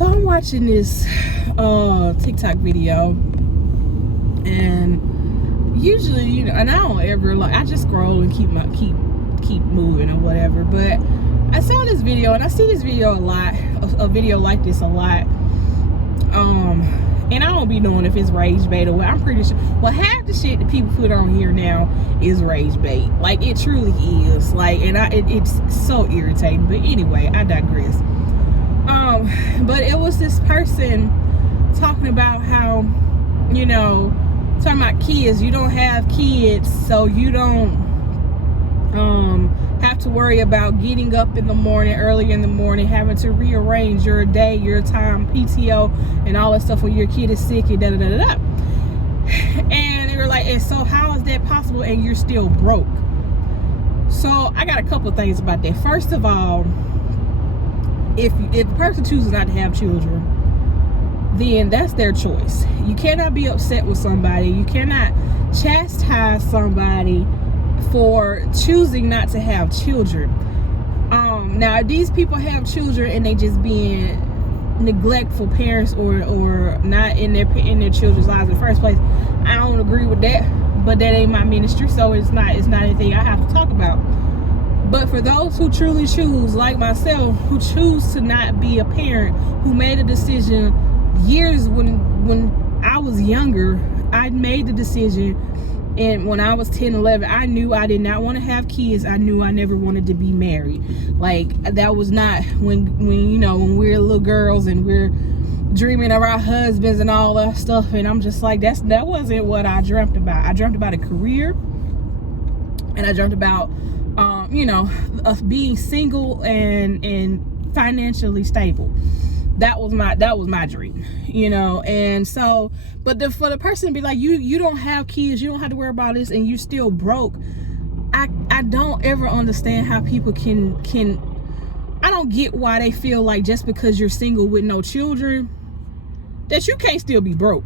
So I'm watching this TikTok video, and usually, you know, and I don't ever like, I just scroll and keep moving or whatever. But I saw this video, and I see this video a lot, a video like this a lot. And I don't be knowing if it's rage bait or what. I'm pretty sure, well, half the shit that people put on here now is rage bait. Like, it truly is. Like, and it's so irritating. But anyway, I digress. But it was this person talking about how, you know, talking about kids. You don't have kids, so you don't have to worry about getting up in the morning, early in the morning, having to rearrange your day, your time, PTO, and all that stuff when your kid is sick and da da da da. And they were like, and so how is that possible? And you're still broke. So I got a couple of things about that. First of all, if the person chooses not to have children, then that's their choice. You cannot be upset with somebody. You cannot chastise somebody for choosing not to have children. Now, if these people have children and they just being neglectful parents or not in their children's lives in the first place, I don't agree with that. But that ain't my ministry, so it's not anything I have to talk about. But for those who truly choose, like myself, who choose to not be a parent, who made a decision years when I was younger, I made the decision. And when I was 10, 11, I knew I did not want to have kids. I knew I never wanted to be married. Like, that was not when you know, when we're little girls and we're dreaming of our husbands and all that stuff. And I'm just like, that wasn't what I dreamt about. I dreamt about a career, and I dreamt about, you know, us being single and financially stable. That was my dream, you know. And so, but for the person to be like, you don't have kids, you don't have to worry about this, and you still broke. I don't ever understand how people can. I don't get why they feel like just because you're single with no children that you can't still be broke.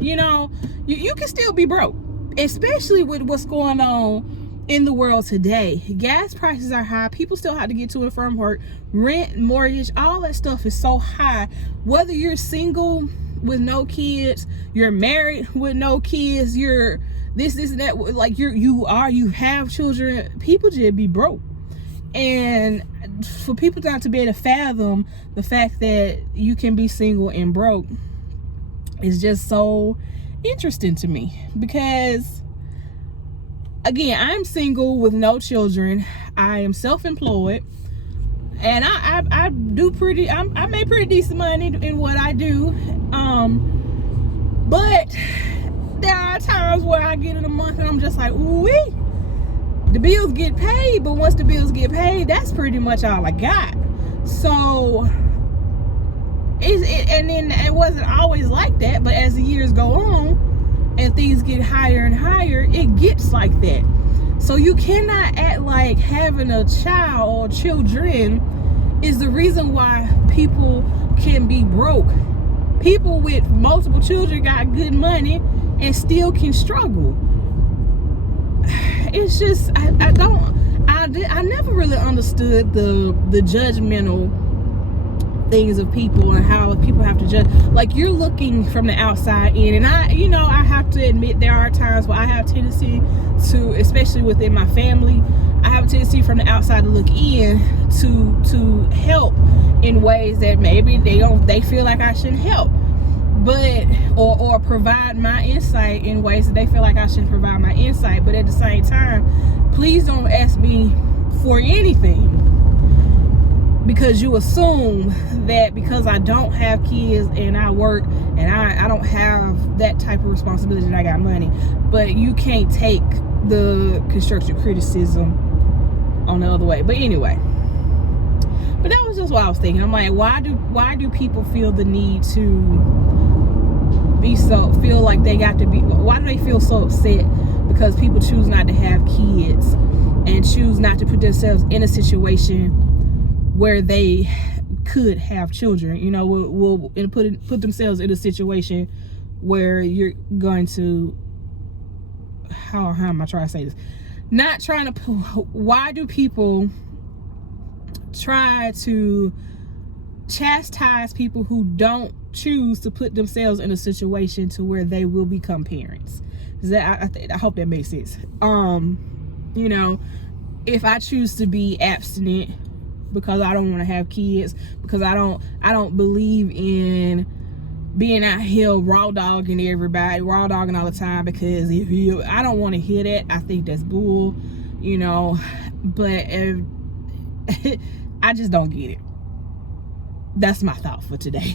You know, you can still be broke, especially with what's going on in the world today. Gas prices are high. People still have to get to and from work. Rent, mortgage, all that stuff is so high. Whether you're single with no kids, you're married with no kids, you're this and that, like you have children, people just be broke. And for people not to be able to fathom the fact that you can be single and broke is just so interesting to me. Because again, I'm single with no children. I am self-employed, and I do pretty. I make pretty decent money in what I do. But there are times where I get in a month and I'm just like, ooh, the bills get paid. But once the bills get paid, that's pretty much all I got. So and then it wasn't always like that. But as the years go on and things get higher and higher, it gets like that. So you cannot act like having a child or children is the reason why people can be broke. People with multiple children got good money and still can struggle. It's just, I never really understood the judgmental things of people and how people have to judge. Like, you're looking from the outside in, and I have to admit there are times where I have tendency to, especially within my family, I have a tendency from the outside to look in to help in ways that maybe they feel like I shouldn't help, but or provide my insight in ways that they feel like I shouldn't provide my insight. But at the same time, please don't ask me for anything, because you assume that because I don't have kids and I work and I don't have that type of responsibility that I got money, but you can't take the constructive criticism on the other way. But anyway, but that was just what I was thinking. I'm like, why do people feel the need to feel like they got to be, why do they feel so upset because people choose not to have kids and choose not to put themselves in a situation where they could have children, you know, will put themselves in a situation where you're going to, how am I trying to say this? Not trying to, why do people try to chastise people who don't choose to put themselves in a situation to where they will become parents. I hope that makes sense. You know, if I choose to be abstinent because I don't want to have kids, because I don't believe in being out here raw dogging everybody, raw dogging all the time, because I don't want to hear that. I think that's bull, you know. But I just don't get it. That's my thought for today.